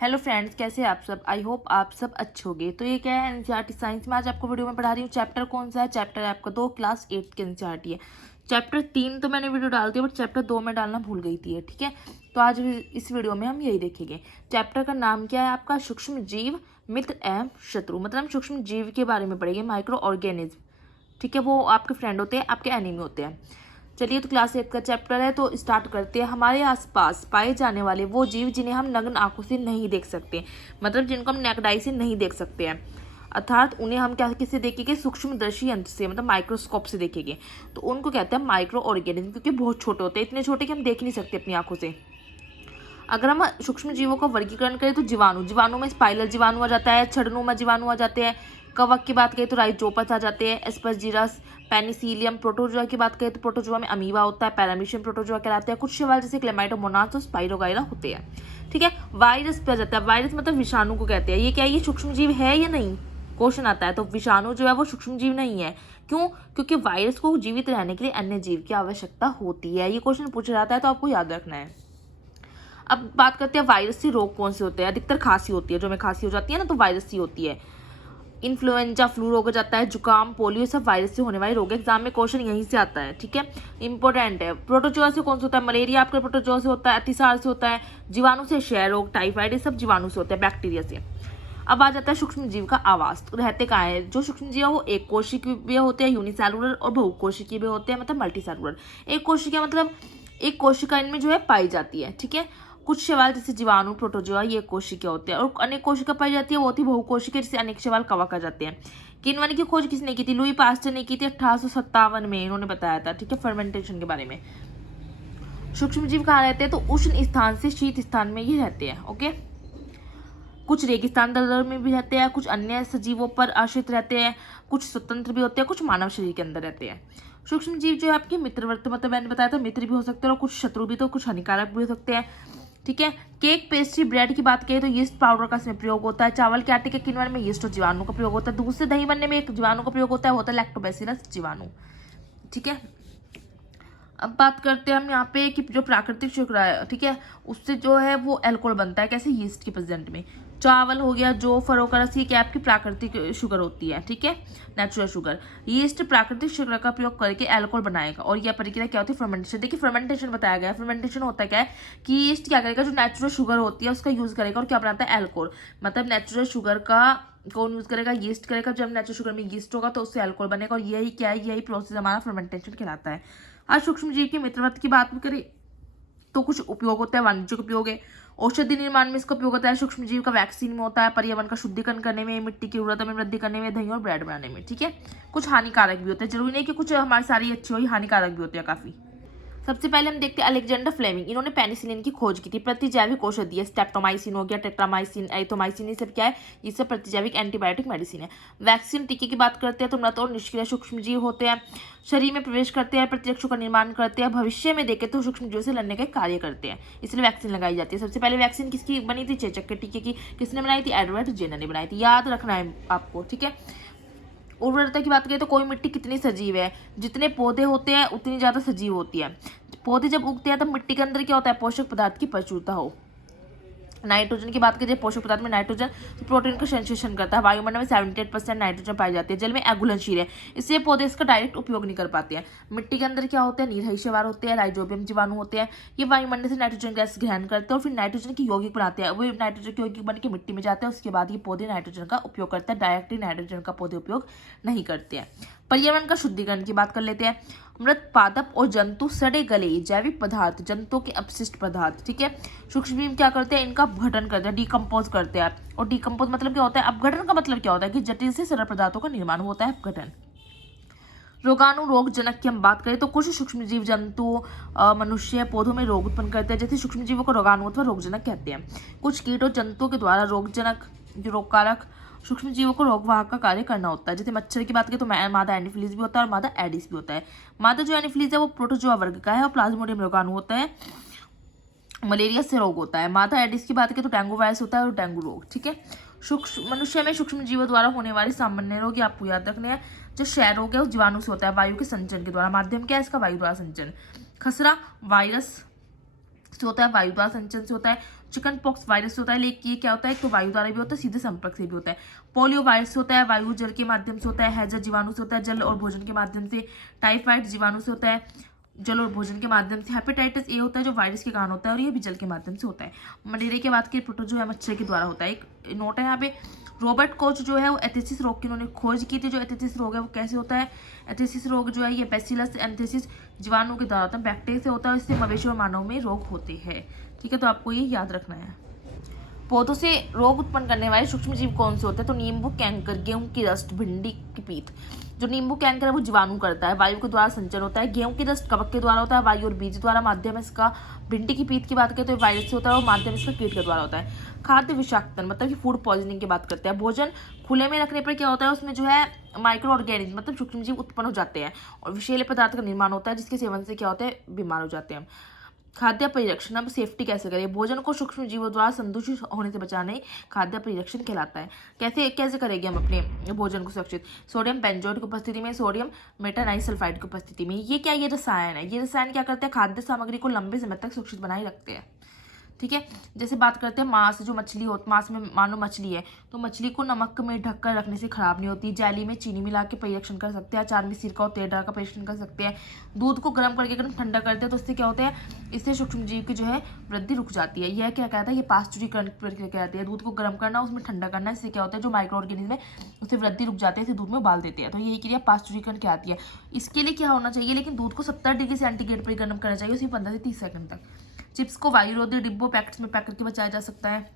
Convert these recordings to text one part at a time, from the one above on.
Hello friends, कैसे हैं आप सब। आई होप आप सब अच्छे होंगे। तो ये क्या है, एनसीईआरटी साइंस में आज आपको वीडियो में पढ़ा रही हूँ। चैप्टर कौन सा है? चैप्टर है आपका 2, क्लास 8 के एनसीईआरटी है। चैप्टर 3 तो मैंने वीडियो डाल दी, बट चैप्टर 2 में डालना भूल गई थी, ठीक है। तो आज इस वीडियो में हम यही देखेंगे। चैप्टर का नाम क्या है आपका? सूक्ष्म जीव, मित्र एवं शत्रु। मतलब हम सूक्ष्म जीव के बारे में पढ़ेंगे, माइक्रो ऑर्गेनिज्म, ठीक है। वो आपके फ्रेंड होते हैं, आपके एनिमी होते हैं। चलिए, तो क्लास 8 का चैप्टर है, तो स्टार्ट करते हैं। हमारे आसपास पाए जाने वाले वो जीव जिन्हें हम नग्न आंखों से नहीं देख सकते, मतलब जिनको हम नेकड आई से नहीं देख सकते हैं, अर्थात उन्हें हम क्या किससे देखेंगे? सूक्ष्मदर्शी यंत्र से, मतलब माइक्रोस्कोप से देखेंगे। तो उनको कहते हैं माइक्रो ऑर्गेनिज्म, क्योंकि बहुत छोटे होते हैं, इतने छोटे कि हम देख नहीं सकते अपनी आंखों से। अगर हम सूक्ष्म जीवों का वर्गीकरण करें तो जीवाणु में स्पाइरल जीवाणु आ जाता है, छड़नुमा जीवाणु आ जाते हैं। कवक की बात करें तो राइजोपस आ जाते हैं, एस्परजिलस, पेनिसिलियम। प्रोटोजोआ की बात करें तो प्रोटोजोआ में अमीबा होता है, पैरामीशियम प्रोटोजोआ कहलाते हैं। कुछ शैवाल जैसे क्लेमाइडोमोनास और स्पाइरोगाइरा होते हैं, ठीक है। वायरस पे आ जाता है। वायरस मतलब विषाणु को कहते हैं। ये क्या है? ये सूक्ष्म जीव है या नहीं, क्वेश्चन आता है। तो विषाणु जो है वो सूक्ष्म जीव नहीं है। क्यों? क्योंकि वायरस को जीवित रहने के लिए अन्य जीव की आवश्यकता होती है। ये क्वेश्चन पूछा जाता है, तो आपको याद रखना है। अब बात करते हैं वायरस से रोग कौन से होते हैं। अधिकतर खांसी होती है, जो हमें खांसी हो जाती है ना, तो वायरस से होती है। इन्फ्लुएंजा, फ्लू रोग हो जाता है, जुकाम, पोलियो, सब वायरस से होने वाले रोग। एग्जाम में क्वेश्चन यहीं से आता है, ठीक है, इंपॉर्टेंट है। प्रोटोजोआ से कौन सा होता है? मलेरिया आपके प्रोटोजोआ से होता है, अतिसार से होता है। जीवाणु से क्षय रोग, टाइफाइड, ये सब जीवाणु से होता है, बैक्टीरिया से। अब आ जाता है सूक्ष्म जीव का आवास। तो रहते कहाँ है जो सूक्ष्म जीव है? वो एक कोशिकीय होते हैं, यूनिसेलुलर, और बहुकोशिकीय भी होते हैं, मतलब मल्टीसेलुलर। एक कोशिका मतलब एक कोशिका इनमें जो है पाई जाती है, ठीक है। कुछ शैवाल जैसे जीवाणु, प्रोटोजोआ, ये कोशिका होते हैं, और अनेक कोशिका पाई जाती है, वो होती है बहुकोशिकीय, जैसे अनेक शैवाल कवक आ जाते हैं। किण्वन की खोज किसने की थी? लुई पास्टर ने की थी 1857 में, इन्होंने बताया था, ठीक है, फर्मेंटेशन के बारे में। सूक्ष्म जीव कहाँ रहते हैं? तो उष्ण स्थान से शीत स्थान में ही रहते हैं, ओके। कुछ रेगिस्तान दलदल में भी रहते हैं, कुछ अन्य सजीवों पर आश्रित रहते हैं, कुछ स्वतंत्र भी होते हैं, कुछ मानव शरीर के अंदर रहते हैं। सूक्ष्म जीव जो है आपके मित्रवर्त, मतलब मैंने बताया था मित्र भी हो सकते हैं, और कुछ शत्रु भी, तो कुछ हानिकारक भी हो सकते हैं, ठीक है। केक, पेस्ट्री, ब्रेड की बात करें तो यीस्ट पाउडर का इसमें प्रयोग होता है। चावल के आटे के किण्वन में यीस्ट और जीवाणु का प्रयोग होता है। दूध से दही बनने में एक जीवाणु का प्रयोग होता है लैक्टोबैसिलस जीवाणु, ठीक है। अब बात करते हैं हम यहाँ पे कि जो प्राकृतिक शुक्र है, ठीक है, उससे जो है वो अल्कोहल बनता है। कैसे? यीस्ट के प्रेजेंट में। चावल हो गया, जो फरों का रस, ये क्या आपकी प्राकृतिक शुगर होती है, ठीक है, नेचुरल शुगर। यीस्ट प्राकृतिक शुगर का प्रयोग करके अल्कोहल बनाएगा, और यह प्रक्रिया क्या होती है? फर्मेंटेशन। देखिए, फर्मेंटेशन बताया गया है। फर्मेंटेशन होता क्या है कि यीस्ट क्या करेगा? जो नेचुरल शुगर होती है उसका यूज करेगा, और क्या बनाता है? अल्कोहल। मतलब नेचुरल शुगर का कौन यूज करेगा? यीस्ट करेगा। जब नेचुरल शुगर में यीस्ट होगा तो उससे अल्कोहल बनेगा, और यही क्या है? यही प्रोसेस हमारा फर्मेंटेशन कहलाता है। आज सूक्ष्म जीव के मित्रवत की बात करें तो कुछ उपयोग होता है, वाणिज्यिक उपयोग है। औषधि निर्माण में इसका उपयोग होता है। सूक्ष्म जीव का वैक्सीन में होता है, पर्यावरण का शुद्धिकरण करने में, मिट्टी की उर्वरता में वृद्धि करने में, दही और ब्रेड बनाने में, ठीक है। कुछ हानिकारक भी होते हैं, जरूरी नहीं कि कुछ हमारी सारी अच्छी हो, हानिकारक भी होते हैं काफी। सबसे पहले हम देखते हैं अलेक्जेंडर फ्लेमिंग। इन्होंने पेनिसिलिन की खोज की थी। प्रतिजैविक औषधि है, स्टेप्टोमाइसिन हो गया, टेट्रामाइसिन, एरिथ्रोमाइसिन, ये सब क्या है? ये सब प्रतिजैविक एंटीबायोटिक मेडिसिन है। वैक्सीन, टीके की बात करते हैं तो मृत और निष्क्रिय सूक्ष्म जीव होते हैं, शरीर में प्रवेश करते हैं, प्रतिरक्षों का निर्माण करते हैं, भविष्य में देखें तो सूक्ष्म जीव से लड़ने का कार्य करते हैं, इसलिए वैक्सीन लगाई जाती है। सबसे पहले वैक्सीन किसकी बनी थी? चेचक के टीके की। किसने बनाई थी? एडवर्ड जेनर ने बनाई थी। याद रखना है आपको, ठीक है। उर्वरता की बात करें तो कोई मिट्टी कितनी सजीव है? जितने पौधे होते हैं उतनी ज्यादा सजीव होती है। पौधे जब उगते हैं तब मिट्टी के अंदर क्या होता है? पोषक पदार्थ की प्रचुरता हो। नाइट्रोजन की बात करें, पोषक पदार्थ में नाइट्रोजन तो प्रोटीन का संश्लेषण करता है। वायुमंडल में 78% नाइट्रोजन पाई जाती है। जल में अघुलनशील है, इसलिए पौधे इसका डायरेक्ट उपयोग नहीं कर पाते हैं। मिट्टी के अंदर क्या होते हैं? नीरही शैवाल होते हैं, राइजोबियम जीवाणु होते हैं। ये वायुमंडल से नाइट्रोजन गैस ग्रहण करते हैं और फिर नाइट्रोजन की यौगिक बनाते हैं। वो नाइट्रोजन के यौगिक बन के मिट्टी में जाते हैं। उसके बाद ये पौधे नाइट्रोजन का उपयोग करते हैं। डायरेक्टली नाइट्रोजन का पौधे उपयोग नहीं करते हैं। पर्यावरण का शुद्धिकरण की बात कर लेते हैं। मृत पादप और जंतु, सड़े गले जैविक पदार्थ, जंतुओं के अपशिष्ट पदार्थ, ठीक है। सूक्ष्म जीव क्या करते हैं? इनका अपघटन करते हैं, डिकम्पोज करते हैं। और डिकम्पोज मतलब क्या होता है? अपघटन का मतलब क्या होता है कि जटिल से सरल पदार्थों का निर्माण होता है, अपघटन। रोगाणु, रोग जनक की हम बात करें तो कुछ सूक्ष्म जीव, जंतु, मनुष्य, पौधों में रोग उत्पन्न करते हैं, जैसे सूक्ष्म जीवों को रोगाणु अथवा रोगजनक कहते हैं। कुछ कीट और जंतुओं के द्वारा रोगजनक, जो रोगकारक सूक्ष्म जीवों को रोगवाहक का कार्य करना होता है। जैसे मच्छर की बात करें तो मादा एनीफिलीज भी होता है और मादा एडिस भी होता है। मादा जो एनीफिलीज है वो प्रोटोजोआ वर्ग का है और प्लाज्मोडियम रोगाणु होता है। मलेरिया से रोग होता है। मादा एडिस की बात करें तो डेंगू वायरस होता है और डेंगू रोग, ठीक है। सूक्ष्म मनुष्य में सूक्ष्म जीवों द्वारा होने वाले सामान्य रोग ये आपको याद रखने हैं। जो क्षय रोग है वो जीवाणु से होता है, वायु के संचरण के द्वारा। माध्यम क्या है इसका? वायु द्वारा संचरण। खसरा वायरस से होता है, वायु द्वारा संचरण से होता है। चिकन पॉक्स वायरस होता है, लेकिन ये क्या होता है, एक तो वायु द्वारा भी होता है, सीधे संपर्क से भी होता है। पोलियो वायरस होता है, वायु जल के माध्यम से होता है। हैजा जीवाणु से होता है, जल और भोजन के माध्यम से। टाइफाइड जीवाणु से होता है, जल और भोजन के माध्यम से। हेपेटाइटिस ए होता है जो वायरस के कारण होता है और ये भी जल के माध्यम से होता है। मलेरिया की बात की प्रोटो जो है मच्छर के द्वारा होता है। एक नोट है यहाँ पे, रॉबर्ट कोच जो है वो एथेसिस रोग की उन्होंने खोज की थी। जो एथेसिस रोग है वो कैसे होता है, एथेसिस रोग जो है ये बैसिलस एंथेसिस जीवाणु के द्वारा होता है, बैक्टीरिया से होता है, इससे मवेशी और मानव में रोग होते हैं। ठीक है, तो आपको ये याद रखना है। पौधों से रोग उत्पन्न करने वाले सूक्ष्म जीव कौन से होते हैं, तो नींबू, कैंकर, गेहूं की रस्ट, भिंडी की पीत। जो नींबू कैंकर है वो जीवाणु करता है, वायु के द्वारा संचरण होता है। गेहूं की रस्ट कवक के द्वारा होता है, वायु और बीज द्वारा। माध्यम इसका भिंडी की पीत की बात करें तो वायरस से होता है और माध्यम इसका कीट के द्वारा होता है। खाद्य विषाक्तन मतलब कि फूड पॉइजनिंग की बात करते हैं। भोजन खुले में रखने पर क्या होता है, उसमें जो है माइक्रो ऑर्गेनिज्म मतलब सूक्ष्म जीव उत्पन्न हो जाते हैं और विषैले पदार्थ का निर्माण होता है, जिसके सेवन से क्या होता है, बीमार हो जाते हैं हम। खाद्य परिरक्षण, अब सेफ्टी कैसे करें, भोजन को सूक्ष्म जीवों द्वारा संदूषित होने से बचाने खाद्य परिरक्षण कहलाता है। कैसे कैसे करेंगे हम अपने भोजन को सुरक्षित, सोडियम बेंजोएट की उपस्थिति में, सोडियम मेटानाइसल्फाइड की उपस्थिति में। ये क्या, ये रसायन है, ये रसायन क्या करते हैं, खाद्य सामग्री को लंबे समय तक सुरक्षित बनाए रखते हैं। ठीक है, जैसे बात करते हैं मांस, जो मछली हो, मांस में मानो मछली है तो मछली को नमक में ढककर रखने से खराब नहीं होती। जैली में चीनी मिला के परिरक्षण कर सकते हैं। अचार में सिरका और तेल डाल का परिरक्षण कर सकते हैं। दूध को गर्म करके अगर ठंडा करते हैं तो इससे क्या होता है, इससे सूक्ष्म जीव की जो है वृद्धि रुक जाती है। यह क्या कहता है, ये पाश्चुरीकरण प्रक्रिया कहती है। दूध को गर्म करना, उसमें ठंडा करना, इससे क्या होता है, जो माइक्रो ऑर्गेनिज्म है उससे वृद्धि रुक जाती है, इसे दूध में उबाल देते हैं। तो यही क्रिया पाश्चुरीकरण कहती है। इसके लिए क्या होना चाहिए, लेकिन दूध को 70 डिग्री सेंटीग्रेड पर गर्म करना चाहिए, उसी 15 से 30 सेकंड तक। चिप्स को वायुरोधी डिब्बों पैकेट्स में पैक करके बचाया जा सकता है।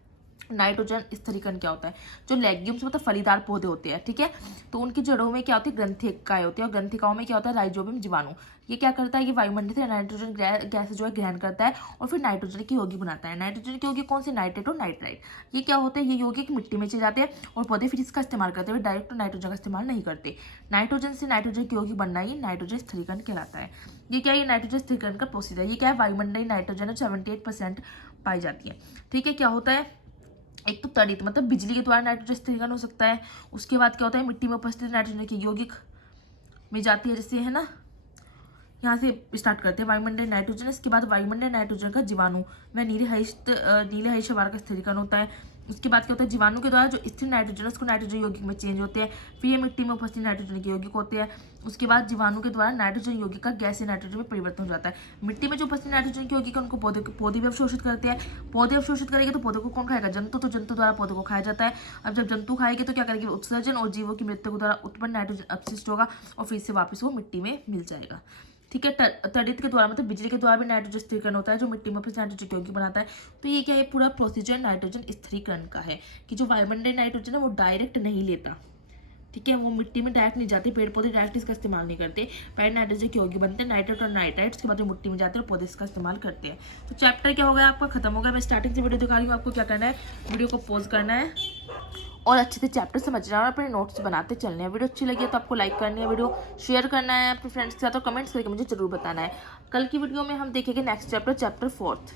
नाइट्रोजन स्थिरीकरण क्या होता है, जो लेग्यूम्स मतलब फलीदार पौधे होते हैं, ठीक है, तो उनकी जड़ों में क्या होती है, ग्रंथिकाएं होती है और ग्रंथिकाओं में क्या होता है, राइजोबियम जीवाणु। ये क्या करता है, ये वायुमंडल से नाइट्रोजन गैस जो है ग्रहण करता है और फिर नाइट्रोजन की यौगिक बनाता है। नाइट्रोजन की यौगिक कौन से, नाइट्रेट और नाइट्राइट। ये क्या होते हैं, ये यौगिक मिट्टी में चले जाते हैं और पौधे फिर इसका इस्तेमाल करते हैं, डायरेक्ट नाइट्रोजन का इस्तेमाल नहीं करते। नाइट्रोजन से नाइट्रोजन की यौगिक बनना ही नाइट्रोजन स्थिरीकरण कहलाता है। ये क्या है, ये नाइट्रोजन स्थिरीकरण का प्रोसीजर है। ये क्या है, वायुमंडलीय नाइट्रोजन 78% पाई जाती है। ठीक है, क्या होता है, एक तो तड़ित मतलब बिजली के द्वारा नाइट्रोजन स्थिरीकरण हो सकता है। उसके बाद क्या होता है, मिट्टी में उपस्थित नाइट्रोजन की यौगिक में जाती है, जैसे है ना, यहाँ से स्टार्ट करते हैं वायुमंडलीय नाइट्रोजन। इसके बाद वायुमंडलीय नाइट्रोजन का जीवाणु में नीले हरित का स्थिरीकरण होता है। उसके बाद क्या होता है, जीवाणु के द्वारा जो स्थिर नाइट्रोजन उसको नाइट्रोजन यौगिक में चेंज होते हैं। फिर ये मिट्टी में उपस्थित नाइट्रोजन के यौगिक होते हैं। उसके बाद जीवाणु के द्वारा नाइट्रोजन यौगिक का गैसीय नाइट्रोजन में परिवर्तन हो जाता है। मिट्टी में जो उपस्थित नाइट्रोजन के यौगिक है उनको पौधे भी अवशोषित करते हैं। पौधे अवशोषित करेंगे तो पौधे को कौन खाएगा, जंतु, तो जंतु द्वारा पौधे को खाया जाता है। अब जब जंतु खाएंगे तो क्या करेंगे, उत्सर्जन और जीवों की मृत्यु के द्वारा उत्पन्न नाइट्रोजन अपशिष्ट होगा और फिर से वापस वो मिट्टी में मिल जाएगा। ठीक है, तड़ित के द्वारा मतलब बिजली के द्वारा भी नाइट्रोजन स्थिरीकरण होता है, जो मिट्टी में फिर नाइट्रोजन की यौगिक बनाता है। तो ये क्या है, पूरा प्रोसीजर नाइट्रोजन स्थिरीकरण का है कि जो वायुमंडलीय नाइट्रोजन है वो डायरेक्ट नहीं लेता। ठीक है, वो मिट्टी में डायरेक्ट नहीं जाते, पेड़ पौधे डायरेक्ट इसका इस्तेमाल नहीं करते। पहले नाइट्रोजन की यौगिक बनते हैं, नाइट्रेट और नाइट्राइट, उसके बाद जो मिट्टी में जाते हैं और पौधे इसका इस्तेमाल करते हैं। तो चैप्टर क्या हो गया आपका, खत्म हो गया। मैं स्टार्टिंग से वीडियो दिखा रही हूँ, आपको क्या करना है, वीडियो को पॉज करना है और अच्छे से चैप्टर समझना है और अपने नोट्स बनाते चलने हैं। वीडियो अच्छी लगी है तो आपको लाइक करनी है, वीडियो शेयर करना है अपने फ्रेंड्स के साथ और कमेंट्स करके मुझे जरूर बताना है। कल की वीडियो में हम देखेंगे नेक्स्ट चैप्टर 4th।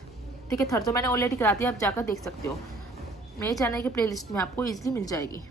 ठीक है, 3rd तो मैंने ऑलरेडी करा दिया, आप जाकर देख सकते हो, मेरे चैनल के प्लेलिस्ट में आपको ईजिली मिल जाएगी।